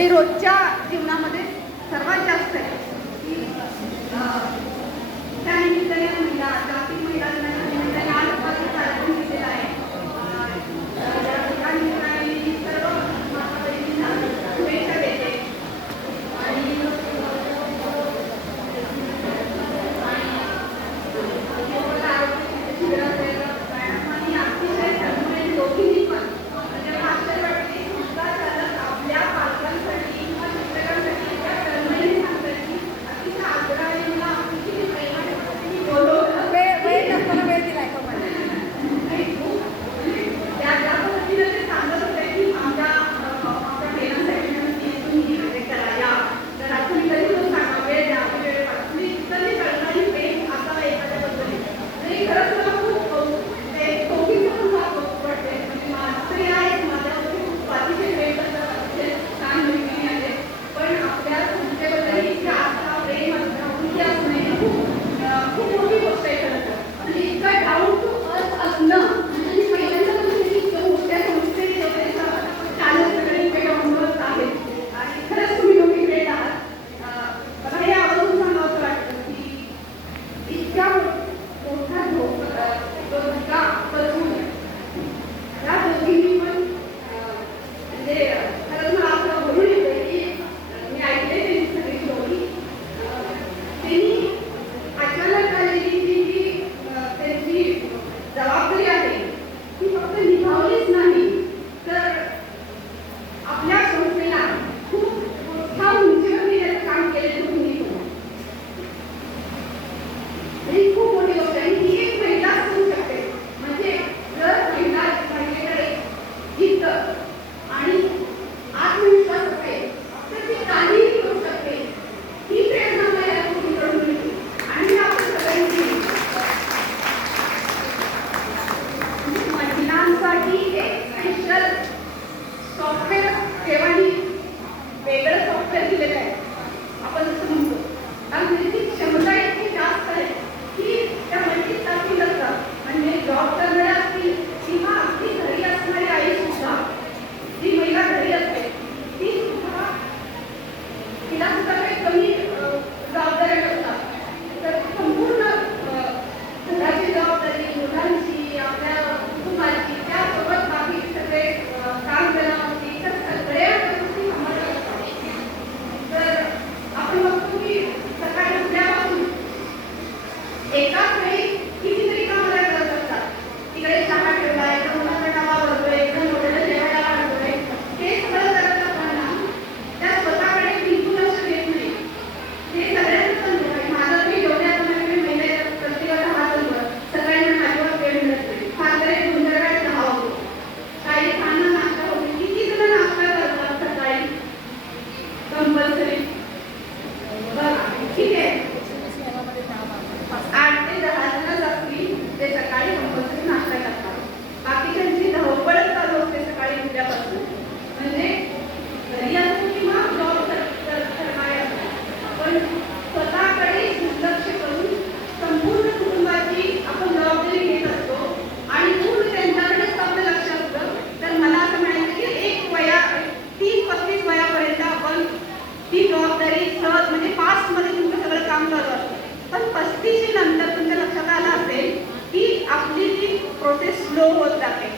हे रोजच्या जीवनामध्ये सर्वात जास्त आहे की त्या निमित्ताने महिला जागतिक महिला दिनाच्या निमित्ताने आज आपण कार्यक्रम घेतलेला आहे. या निमित्ताने मी सर्व माता बहिणींना शुभेच्छा देते आणि अतिशय धर्मही दोघींनी पण म्हणजे आश्चर्य वाटते सुद्धा चालक आपल्या पालकांसाठी किंवा शिक्षकांसाठी त्या तरुणाईने सांगतात की अतिशय आग्रहाने मला किती प्रेमाने बोलवलं वेळ दिलाय का मला त्या पद्धतीने ते सांगत होते की आमच्या पेरेंट्ससाठी तुम्ही हे करा या तर आपण कधी सांगा वेळ द्या वेळ तुम्ही इतकं कळणारी प्रेम आता एखाद्याबद्दल नाही खरंच मला खूप ते दोघींचं पण वाटते म्हणजे मास्त्री आहेत माझ्यावरती खूप अतिशय प्रेम करतात अतिशय छान मैत्रिणी आहे पण आपल्या तुमच्याबद्दल इतका आस्था प्रेम आपुलकी असणे खूप मोठी गोष्ट आहे खरं तर म्हणजे इतकं डाऊन टू अर्थ असणं म्हणजे पहिल्यांदा इतकं मोठ्या संस्थेने चालत सगळे इकडे डाऊन टू अर्थ आहेत आणि खरंच तुम्ही दोघी ग्रेट आहात. मला हे आवर्जून सांगावं वाटतं की इतक्या मोठा धोका बसून या दोघींनी पण म्हणजे खरंच मला आपलं बोलून येतं की मी ऐकले त्यांची सगळी स्टोरी त्यांनी अचानक आलेली जी त्यांची जबाबदारी आहे ती फक्त निभावलीच नाही तर आपल्या संस्थेला खूप मोठ्या उंचीवर नेण्याचं काम केलं दोघींनी ही खूप मोठी गोष्ट आहे ही एक महिला करू शकते म्हणजे जर महिलेकडे जिद्द आणि आत्मविश्वास असेल तर ती काहीही करू शकते ही प्रेरणा मला या गोष्टीकडून मिळते आणि आपण सगळ्यांची महिलांसाठी एक स्पेशल सॉफ्टवेअर सेवांनी वेगळं सॉफ्टवेअर दिलेलं आहे आपण जसं म्हणतो कारण त्याची क्षमता इतकी जास्त आहे की त्या मल्टीटास्किंग असतात म्हणजे जॉब करणाऱ्या असतील किंवा अगदी घरी असणारी आई सुद्धा जी महिला घरी असते ती सुद्धा तिला सुद्धा काही कमी जबाबदाऱ्या नसतात तर संपूर्ण घराची जबाबदारी मुलांची आपल्या कुटुंबाची त्यासोबत बाकी सगळे काम करण्याची तर सगळ्या गोष्टी सांभाळल्या असतात. तर आपण बघतो की सकाळी उठल्यापासून एकाच वेळी कितीतरी कामाला करत असतात. तिकडे चहा ठेवलाय तर मुलांना डबा भरतोय एकदम मोठ्याला जेवायला वाढतोय हे सगळं करत असताना त्या स्वतःकडे बिलकुल लक्ष देत नाही. हे सगळ्यांचं अनुभव आहे माझा तरी एवढ्या महिला प्रत्येकाचा हात अनुभव सगळ्यांना माझ्यावर वेळ मिळत नाही फार तरी 2-4 वेळा चहा होतो काही खाणं नाश्ता होतो किती जण नाश्ता करतात सकाळी कंपल्सरी ठीक आहे 8 ते 10 जण असतील ते सकाळी कंपल्सरी नाश्ता करतात. बाकीच्यांची धावपळच चालू असते सकाळी उठल्यापासून म्हणजे घरी असतो किंवा जॉब करणारे असतात पण स्वतःकडे दुर्लक्ष करून संपूर्ण कुटुंबाची आपण जबाबदारी घेत असतो आणि पूर्ण त्यांच्याकडेच आपलं लक्ष असतं. तर मला असं म्हणायचं की एक 30-35 वयापर्यंत आपण ती जबाबदारी सहज म्हणजे फास्टमध्ये तुमचं सगळं काम चालू असतं पण 35 नंतर तुमच्या लक्षात आलं असेल की आपली ती प्रोसेस स्लो होत जाते